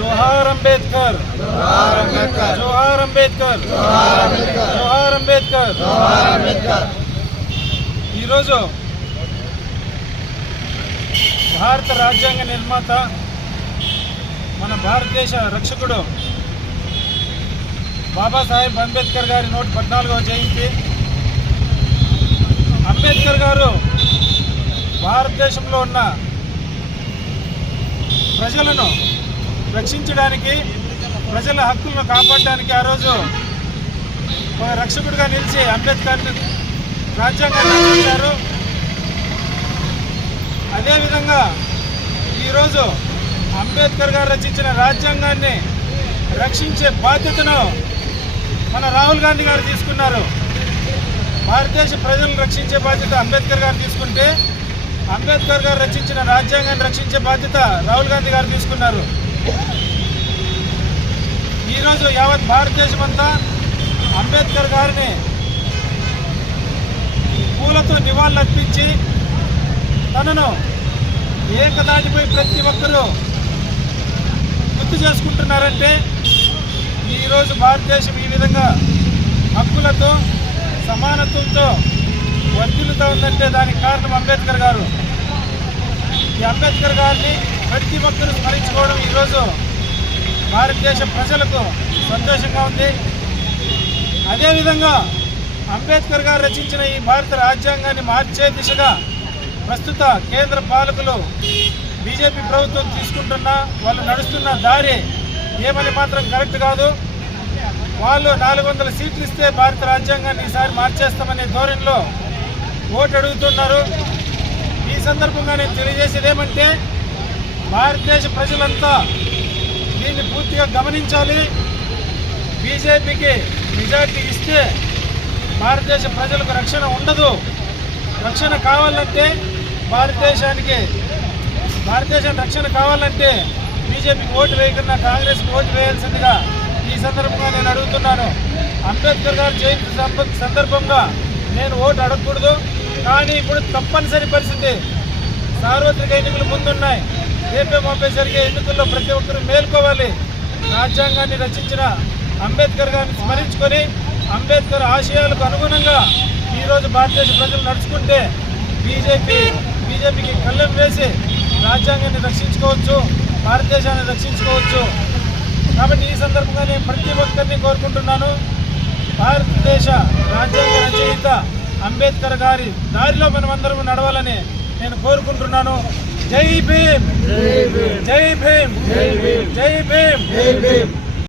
జోహార్ అంబేద్కర్. జోహార్ అంబేద్కర్. జోహార్ అంబేద్కర్. ఈరోజు భారత రాజ్యాంగ నిర్మాత మన భారతదేశ రక్షకుడు బాబాసాహెబ్ అంబేద్కర్ గారి నూట పద్నాలుగవ జయంతి. అంబేద్కర్ గారు భారతదేశంలో ఉన్న ప్రజలను రక్షించడానికి ప్రజల హక్కులను కాపాడడానికి ఆ రోజు రక్షకుడిగా నిలిచి అంబేద్కర్ రాజ్యాంగాన్ని రచించారు. అదేవిధంగా ఈరోజు అంబేద్కర్ గారు రచించిన రాజ్యాంగాన్ని రక్షించే బాధ్యతను మన రాహుల్ గాంధీ గారు తీసుకున్నారు. భారతదేశ ప్రజలను రక్షించే బాధ్యత అంబేద్కర్ గారు తీసుకుంటే అంబేద్కర్ గారు రచించిన రాజ్యాంగాన్ని రక్షించే బాధ్యత రాహుల్ గాంధీ గారు తీసుకున్నారు. ఈరోజు యావత్ భారతదేశం అంతా అంబేద్కర్ గారిని పూలతో నివాళులర్పించి తనను ఏకదాటిపై ప్రతి ఒక్కరూ గుర్తు చేసుకుంటున్నారంటే ఈరోజు భారతదేశం ఈ విధంగా హక్కులతో సమానత్వంతో వర్ధిల్లుతూ ఉందంటే దానికి కారణం అంబేద్కర్ గారు. ఈ అంబేద్కర్ గారిని ప్రతి ఒక్కరూ స్మరించుకోవడం ఈరోజు భారతదేశ ప్రజలకు సంతోషంగా ఉంది. అదేవిధంగా అంబేద్కర్ గారు రచించిన ఈ భారత రాజ్యాంగాన్ని మార్చే దిశగా ప్రస్తుత కేంద్ర పాలకులు బీజేపీ ప్రభుత్వం తీసుకుంటున్న వాళ్ళు నడుస్తున్న దారి ఏమని మాత్రం కరెక్ట్ కాదు. వాళ్ళు నాలుగు వందల సీట్లు ఇస్తే భారత రాజ్యాంగాన్ని ఈసారి మార్చేస్తామనే ధోరణిలో ఓటు అడుగుతున్నారు ఈ సందర్భంగా నేను తెలియజేసేది ఏమంటే భారతదేశ ప్రజలంతా దీన్ని పూర్తిగా గమనించాలి. బీజేపీకి మెజార్టీ ఇస్తే భారతదేశ ప్రజలకు రక్షణ ఉండదు. రక్షణ కావాలంటే భారతదేశానికి భారతదేశానికి రక్షణ కావాలంటే బీజేపీకి ఓటు వేయకుండా కాంగ్రెస్కి ఓటు వేయాల్సిందిగా ఈ సందర్భంగా నేను అడుగుతున్నాను. అంబేద్కర్ గారు జయంతి సందర్భంగా నేను ఓటు అడగకూడదు. కానీ ఇప్పుడు తప్పనిసరి పరిస్థితి సార్వత్రిక ఎన్నికలు ముందున్నాయి. రేపే మాపే జరిగే ఎన్నికల్లో ప్రతి ఒక్కరూ మేల్కోవాలి. రాజ్యాంగాన్ని రచించిన అంబేద్కర్ గారిని స్మరించుకొని అంబేద్కర్ ఆశయాలకు అనుగుణంగా ఈరోజు భారతదేశ ప్రజలు నడుచుకుంటే బీజేపీ బీజేపీకి కళ్ళెం వేసి రాజ్యాంగాన్ని రక్షించుకోవచ్చు భారతదేశాన్ని రక్షించుకోవచ్చు. కాబట్టి ఈ సందర్భంగా నేను ప్రతి ఒక్కరిని కోరుకుంటున్నాను. భారతదేశ రాజ్యాంగ రచయిత అంబేద్కర్ గారి దారిలో మనమందరం నడవాలని నేను కోరుకుంటున్నాను. జై భీమ్. జై భీమ్. జై భీమ్.